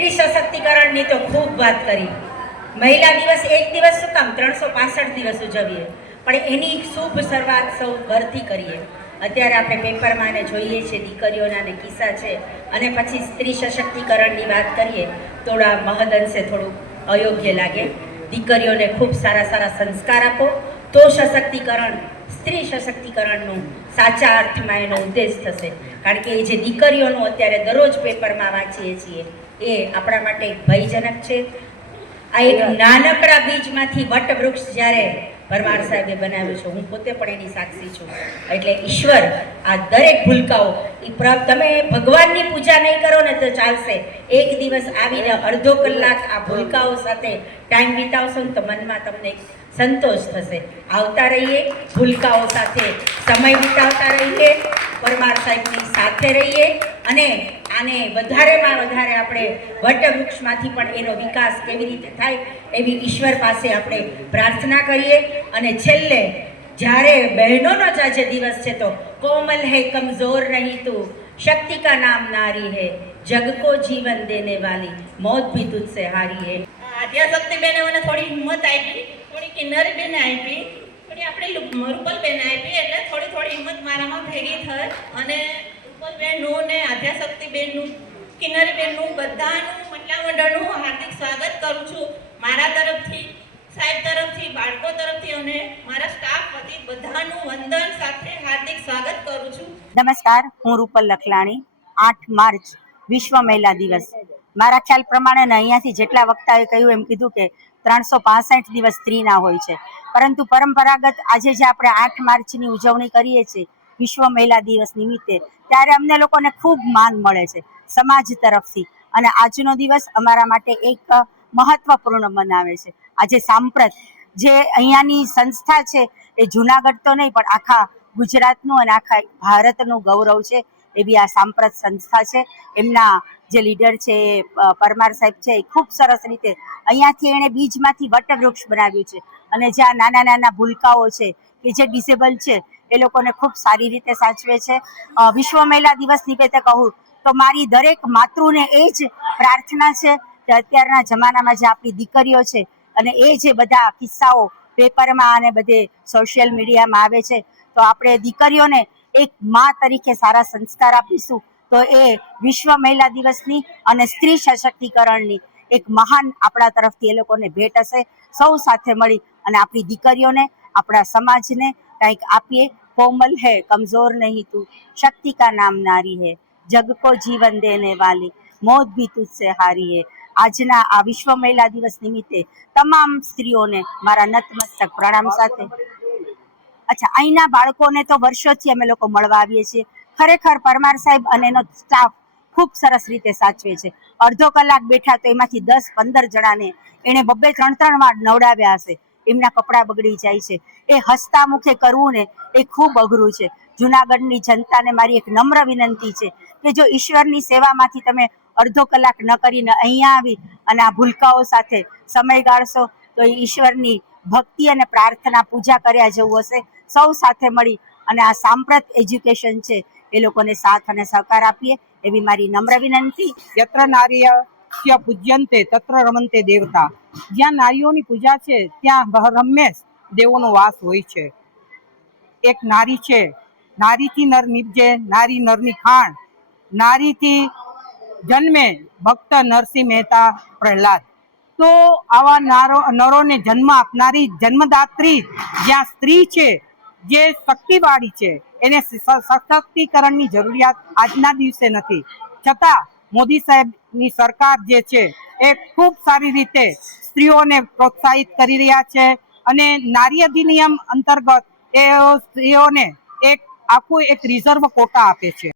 સ્ત્રી સશક્તિકરણની તો ખૂબ વાત કરી. મહિલા દિવસ એક દિવસ શું કામ 365 દિવસ ઉજવીએ, પણ એની શુભ શરૂઆત સૌ ઘરથી કરીએ. અત્યારે આપણે પેપરમાં ને જોઈએ છીએ દીકરીઓના ને કિસ્સા છે, અને પછી સ્ત્રી સશક્તિકરણની વાત કરીએ થોડા મહદઅંશે થોડું અયોગ્ય લાગે. દીકરીઓને ખૂબ સારા સારા સંસ્કાર આપો તો સશક્તિકરણ, સ્ત્રી સશક્તિકરણનું સાચા અર્થમાં એનો ઉદ્દેશ થશે. કારણ કે એ જે દીકરીઓનું અત્યારે દરરોજ પેપરમાં વાંચીએ છીએ એ આપણા માટે એક ભયજનક છે. આ એક નાનકડા બીજમાંથી વટવૃક્ષ જ્યારે પરમાર સાહેબે બનાવ્યું છે, હું પોતે પણ એની સાક્ષી છું. એટલે ઈશ્વર આ દરેક ભૂલકાઓ, તમે ભગવાનની પૂજા નહીં કરો ને તો ચાલશે, એક દિવસ આવીને અડધો કલાક આ ભૂલકાઓ સાથે ટાઈમ વિતાવશો ને તો મનમાં તમને સંતોષ થશે. આવતા રહીએ, ભૂલકાઓ સાથે સમય વિતાવતા રહીએ, પરમાર સાહેબની સાથે રહીએ, અને આને વધારેમાં વધારે આપણે વટવૃક્ષમાંથી પણ એનો વિકાસ કેવી રીતે થાય એવી ઈશ્વર પાસે આપણે પ્રાર્થના કરીએ. અને છેલ્લે જ્યારે બહેનોનો જ આજે દિવસ છે તો કોમલ હૈ કમજોર નહીં તું, શક્તિ કા નામ નારી હૈ, જગ કો જીવન દેને વાલી, મોત ભી તુજસે હારી હૈ. આદ્યાશક્તિ બેને મને થોડી હિંમત આપી, થોડી કિન્નરી બેને આપી, થોડી આપણે રૂપલ બેને આપી, એટલે થોડી થોડી હિંમત મારામાં ભેગી થઈ. અને રૂપલ બેનનું ને આદ્યાશક્તિ બેનનું, કિન્નરી બેનનું, બધાનું મહિલા મંડળનું હાર્દિક સ્વાગત કરું છું. મારા તરફથી, સાહેબ તરફથી, બાળકો તરફથી અને મારા સ્ટાફ વતી બધાનું વંદન સાથે હાર્દિક સ્વાગત કરું છું. નમસ્કાર, હું રૂપલ લખલાણી. 8 માર્ચ વિશ્વ મહિલા દિવસ. મારા ખ્યાલ પ્રમાણે ને અહીંયાથી જેટલા વક્તાએ કહ્યું એમ કીધું કે 365 દિવસ સ્ત્રીના હોય છે, પરંતુ પરંપરાગત આજે જે આપણે 8 માર્ચની ઉજવણી કરીએ છીએ વિશ્વ મહિલા દિવસ નિમિત્તે, ત્યારે અમને લોકોને ખૂબ માન મળે છે સમાજ તરફથી. અને આજનો દિવસ અમારા માટે એક મહત્વપૂર્ણ બનાવે છે. આજે સાંપ્રત જે અહીંયાની સંસ્થા છે એ જુનાગઢ તો નહીં પણ આખા ગુજરાતનું અને આખા ભારતનું ગૌરવ છે એવી આ સાંપ્રત સંસ્થા છે. એમના જે લીડર છે પરમાર સાહેબ છે, એ ખૂબ સરસ રીતે અહીંયાથી એણે બીજમાંથી વટવૃક્ષ બનાવ્યું છે. અને જ્યાં નાના નાના ભૂલકાઓ છે કે જે ડિસેબલ છે એ લોકોને ખૂબ સારી રીતે સાચવે છે. વિશ્વ મહિલા દિવસ નિમિત્તે કહું તો મારી દરેક માતૃને એ જ પ્રાર્થના છે કે અત્યારના જમાનામાં જે આપણી દીકરીઓ છે અને એ જે બધા કિસ્સાઓ પેપરમાં અને બધે સોશિયલ મીડિયામાં આવે છે, તો આપણે દીકરીઓને એક મા તરીકે સારા સંસ્કાર આપીશું તો એ વિશ્વ મહિલા દિવસની અને સ્ત્રી સશક્તિકરણની એક મહાન આપણા તરફથી એ લોકોને ભેટ હશે. સૌ સાથે મળી અને આપણી દીકરીઓને, આપણા સમાજને કંઈક આપીએ. કોમલ હૈ કમજોર નહીં તું, શક્તિ કા નામ નારી હૈ, જગ કો જીવન દેને વાલી, મોત ભી તુજસે હારી હૈ. આજના આ વિશ્વ મહિલા દિવસ નિમિત્તે તમામ સ્ત્રીઓને મારા નતમસ્તક પ્રણામ સાથે. અચ્છા, અહીંના બાળકોને તો વર્ષોથી અમે લોકો મળવા આવીએ છીએ. ખરેખર પરમાર સાહેબ અને એનો સ્ટાફ ખૂબ સરસ રીતે સાચવે છે. અડધો કલાક બેઠા તો એમાંથી 10-15 જણાને એણે 2-3 વાર નવડાવ્યા હશે. એમના કપડાં બગડી જાય છે. એ હસતા મુખે કરવું ને એ ખૂબ અઘરું છે. જુનાગઢની જનતાને મારી એક નમ્ર વિનંતી છે કે જો ઈશ્વરની સેવામાંથી તમે અડધો કલાક ન કરીને અહીંયા આવી અને આ ભૂલકાઓ સાથે સમય ગાળશો તો એ ઈશ્વરની ભક્તિ અને પ્રાર્થના પૂજા કર્યા જેવું હશે. સૌ સાથે મળી અને આ સાંપ્રત એજ્યુકેશન છે એ લોકોને સાથ અને સહકાર આપીએ એવી મારી નમ્ર વિનંતી. યત્ર નાર્યસ્ય પૂજ્યંતે તત્ર રમંતે દેવતા. જ્યાં નારીઓની પૂજા છે ત્યાં હંમેશ દેવોનો વાસ હોય છે. એક નારી છે, નારીથી નર નિપજે, નારી નરની ખાણ. નારીથી જન્મે ભક્ત નરસિંહ મહેતા પ્રહલાદ. તો આવા નરોને જન્મ આપનારી જન્મદાત્રી જ્યાં સ્ત્રી છે, જે શક્તિવાળી છે, એને સશક્તિકરણની જરૂરિયાત આજના દિવસે નથી. છતાં મોદી સાહેબની સરકાર જે છે એ ખૂબ સારી રીતે સ્ત્રીઓને પ્રોત્સાહિત કરી રહ્યા છે અને નારી અધિનિયમ અંતર્ગત એ સ્ત્રીઓને એક આખું રિઝર્વ કોટા આપે છે.